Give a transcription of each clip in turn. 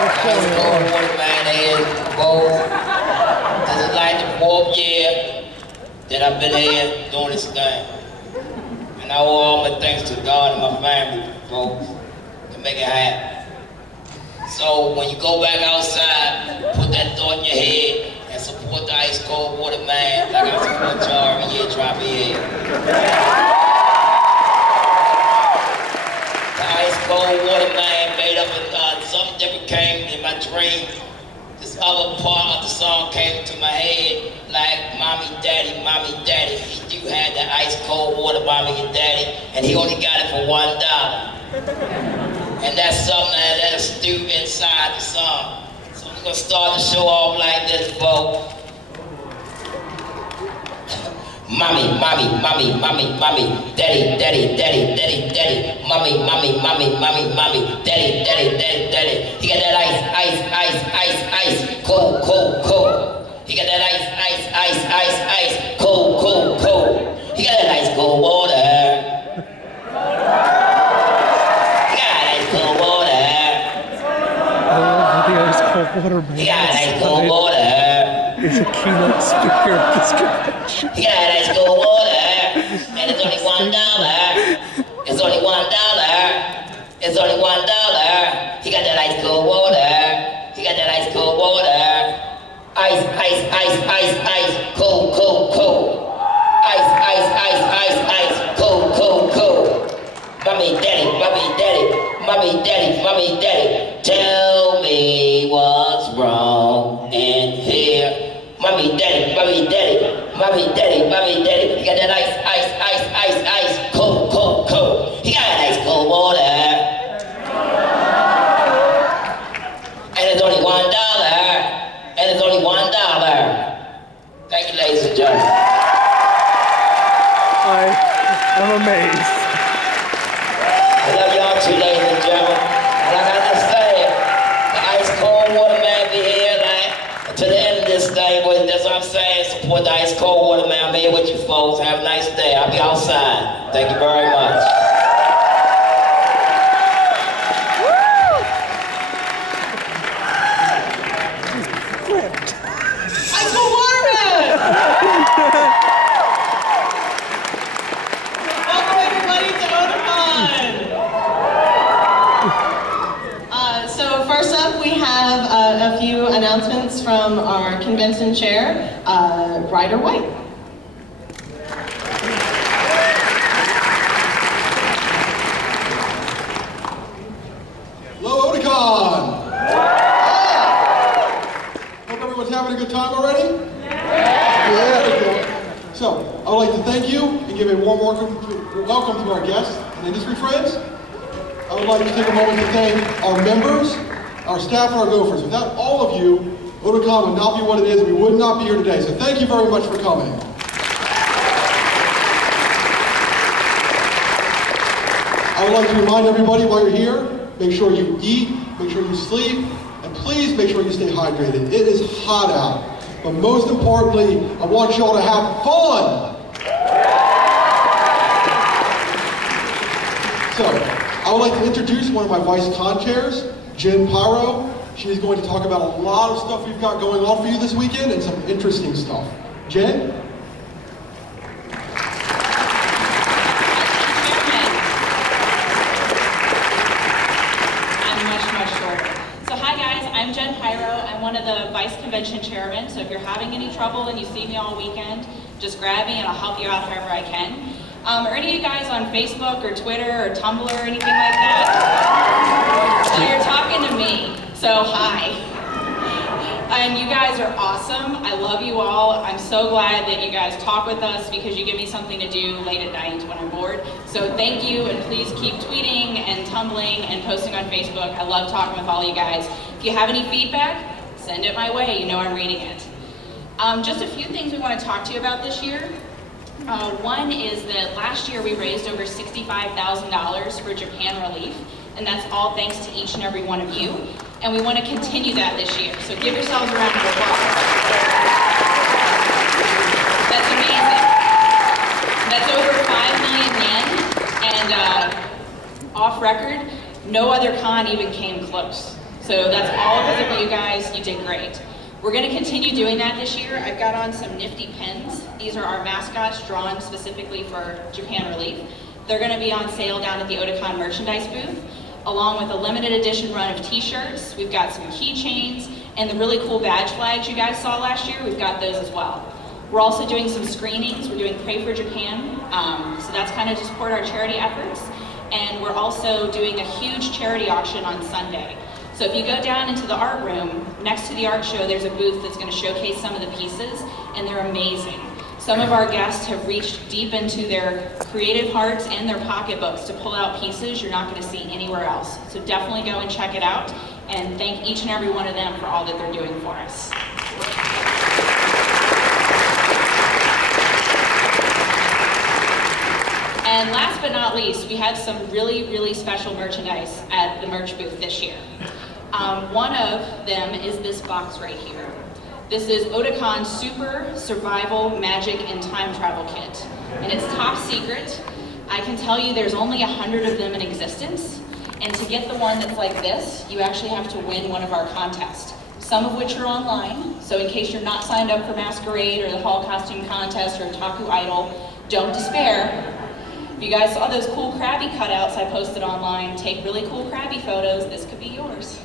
Ice cold water man here, folks. This is like the 4th year that I've been here doing this thing. And I owe all my thanks to God and my family, folks, to make it happen. So when you go back outside, put that thought in your head and support the ice cold water man like I support y'all every year trying to be here. The ice cold water man made up of something different came in my dream. This other part of the song came to my head like mommy, daddy, he do have that ice cold water, mommy and daddy, and he only got it for $1. And that's something that'll stew inside the song. So we're gonna start the show off like this, folks. Mommy, daddy, mommy, daddy. He got that ice, cold. He got that ice, cold. He got that ice cold water. Water man. He got ice cold water. He's a keynote speaker at this convention. He got ice cold water, and it's only $1. It's only $1. It's only $1. He got that ice cold water. He got that ice cold water. Ice, cold. Ice, cold. Mommy, daddy. Tell me what's wrong in here. Mommy, daddy. He got that ice, cold. He got that ice cold water. And it's only $1. Thank you, ladies and gentlemen. I'm amazed. I love y'all too, ladies and gentlemen. And like I just said, the ice cold water man be here like to the end of this thing, but that's what I'm saying. Support the ice cold water man. I'm here with you folks. Have a nice day. I'll be outside. Thank you very much. Ice cold water man! Welcome everybody to Otakon! So first up we have a few announcements from our convention chair, Ryder White. Hello, Otakon! Hope everyone's having a good time already? Yeah. So, I would like to thank you and give a warm welcome to our guests and industry friends. I would like to take a moment to thank our members, our staff, and our gophers. Without all of you, Otakon would not be what it is, and we would not be here today. So thank you very much for coming. I would like to remind everybody while you're here, make sure you eat, make sure you sleep, and please make sure you stay hydrated. It is hot out. But most importantly, I want you all to have fun. So, I would like to introduce one of my vice con chairs, Jen Pyro. She's going to talk about a lot of stuff we've got going on for you this weekend and some interesting stuff. Jen? I'm Jen Pyro. I'm one of the vice convention chairmen, so if you're having any trouble and you see me all weekend, just grab me and I'll help you out however I can. Are any of you guys on Facebook or Twitter or Tumblr or anything like that? So you're talking to me, so hi. And you guys are awesome. I love you all. I'm so glad that you guys talk with us because you give me something to do late at night when I'm bored. So thank you, and please keep tweeting and tumbling and posting on Facebook. I love talking with all you guys. If you have any feedback, send it my way. You know I'm reading it. Just a few things we want to talk to you about this year. One is that last year we raised over $65,000 for Japan relief, and that's all thanks to each and every one of you. And we want to continue that this year, so give yourselves a round of applause. That's amazing. That's over 5 million yen, and off record, no other con even came close. So that's all because of you guys. You did great. We're going to continue doing that this year. I've got on some nifty pins. These are our mascots drawn specifically for Japan Relief. They're going to be on sale down at the Otakon merchandise booth, along with a limited edition run of t-shirts. We've got some keychains, and the really cool badge flags you guys saw last year, we've got those as well. We're also doing some screenings. We're doing Pray for Japan, so that's kind of to support our charity efforts. And we're also doing a huge charity auction on Sunday. So if you go down into the art room, next to the art show, there's a booth that's going to showcase some of the pieces, and they're amazing. Some of our guests have reached deep into their creative hearts and their pocketbooks to pull out pieces you're not going to see anywhere else. So definitely go and check it out, and thank each and every one of them for all that they're doing for us. And last but not least, we had some really, really special merchandise at the merch booth this year. One of them is this box right here. This is Otakon's Super Survival Magic and Time Travel Kit. And it's top secret. I can tell you there's only 100 of them in existence. And to get the one that's like this, you actually have to win one of our contests, some of which are online. So in case you're not signed up for Masquerade or the Fall Costume Contest or Otaku Idol, don't despair. If you guys saw those cool Krabby cutouts I posted online, take really cool Krabby photos, this could be yours.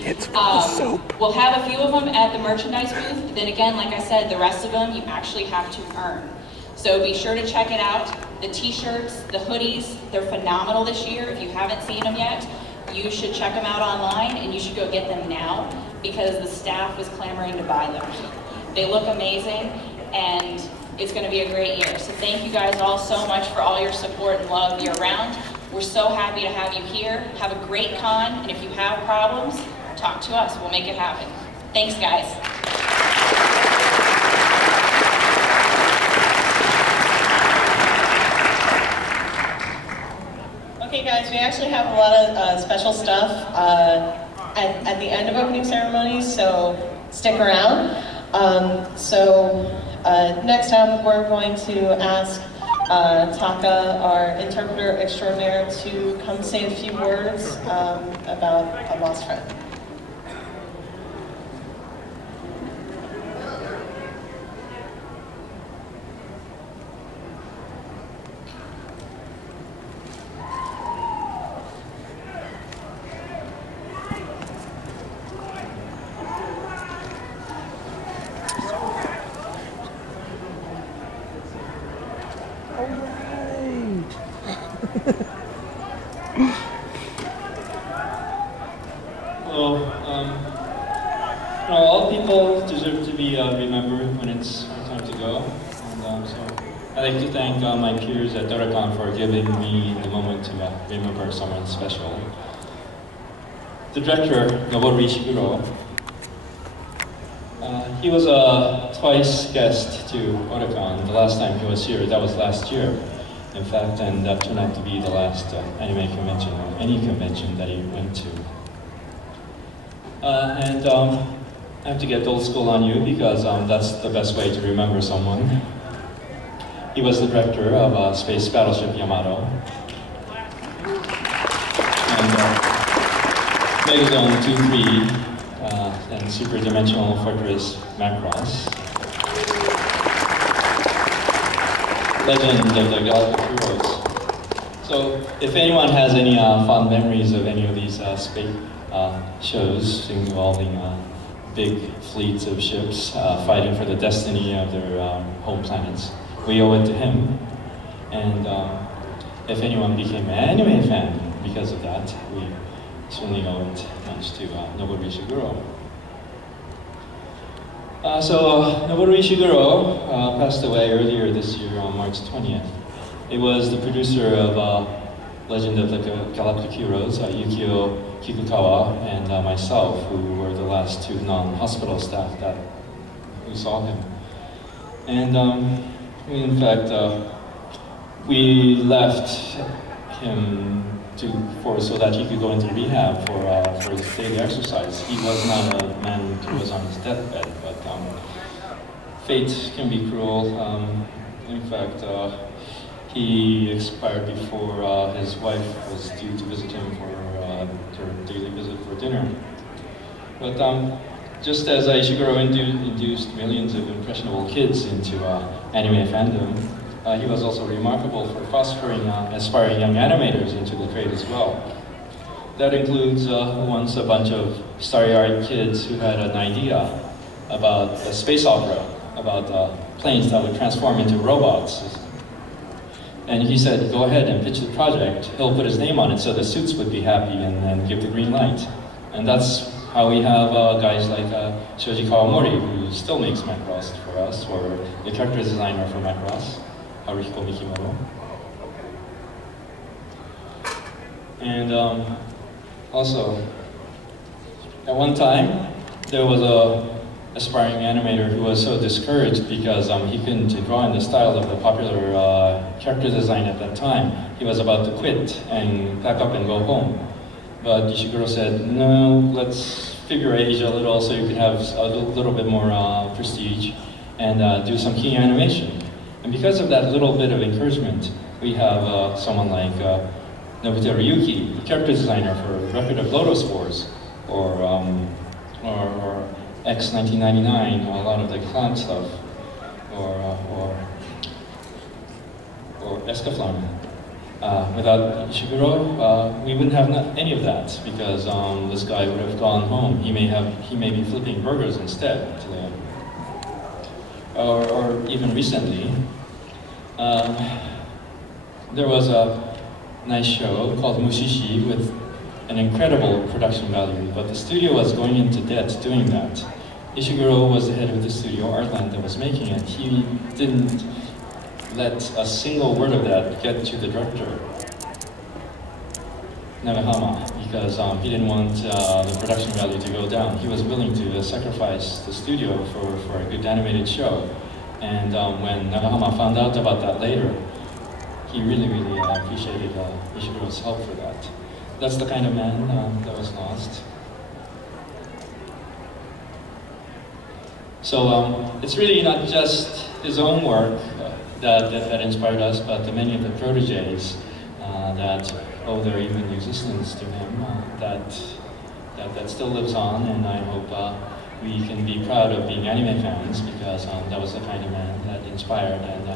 It's full of soap. We'll have a few of them at the merchandise booth, but then again, like I said, the rest of them you actually have to earn. So be sure to check it out. The t-shirts, the hoodies, they're phenomenal this year. If you haven't seen them yet, you should check them out online, and you should go get them now because the staff was clamoring to buy them. They look amazing, and it's going to be a great year. So thank you guys all so much for all your support and love year round. We're so happy to have you here. Have a great con, and if you have problems, talk to us. We'll make it happen. Thanks, guys. Okay, guys, we actually have a lot of special stuff at the end of opening ceremonies, so stick around. Next up, we're going to ask Taka, our interpreter extraordinaire, to come say a few words about a lost friend. Hello. All people deserve to be remembered when it's time to go. And so I'd like to thank my peers at Otakon for giving me the moment to remember someone special. The director, Noboru Ishiguro, he was a twice guest to Otakon. The last time he was here, that was last year, in fact, and that turned out to be the last anime convention or any convention that he went to. I have to get old school on you because that's the best way to remember someone. He was the director of Space Battleship Yamato. And Megazone 2-3 and Super Dimensional Fortress Macross. Legend of the Galactic Heroes. So if anyone has any fond memories of any of these space shows involving big fleets of ships fighting for the destiny of their home planets, we owe it to him. And if anyone became an anime fan because of that, we certainly owe it much to Noboru Ishiguro. Noboru Ishiguro passed away earlier this year on March 20th. He was the producer of Legend of the Galactic Heroes, Yukio Kikukawa, and myself, who were the last two non-hospital staff who saw him. And in fact, we left him so that he could go into rehab for his daily exercise. He was not a man who was on his deathbed, but fate can be cruel. In fact, he expired before his wife was due to visit him for her daily visit for dinner. But just as Ishiguro induced millions of impressionable kids into anime fandom, he was also remarkable for fostering aspiring young animators into the trade as well. That includes once a bunch of starry-eyed kids who had an idea about a space opera, about planes that would transform into robots. And he said, go ahead and pitch the project. He'll put his name on it so the suits would be happy and give the green light. And that's how we have guys like Shoji Kawamori, who still makes Macross for us, or the character designer for Macross, Haruhiko Mikimoto. And also, at one time, there was a aspiring animator who was so discouraged because he couldn't draw in the style of the popular character design at that time. He was about to quit and pack up and go home. But Ishiguro said, no, let's figure age a little so you can have a little bit more prestige and do some key animation. And because of that little bit of encouragement, we have someone like Nobuteru Yuki, the character designer for Record of Lotus Wars, or X 1999, a lot of the clown stuff, or Escaflowne. Without Ishiguro, we wouldn't have any of that because this guy would have gone home. He may be flipping burgers instead today. Or even recently, there was a nice show called Mushishi with an incredible production value, but the studio was going into debt doing that. Ishiguro was the head of the studio, Artland, that was making it. He didn't let a single word of that get to the director, Nagahama, because he didn't want the production value to go down. He was willing to sacrifice the studio for a good animated show. And when Nagahama found out about that later, he really appreciated Ishiguro's help for that. That's the kind of man that was lost. So it's really not just his own work that inspired us, but the many of the proteges that owe their even existence to him, that still lives on, and I hope we can be proud of being anime fans because that was the kind of man that inspired and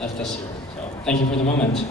left us here. So thank you for the moment.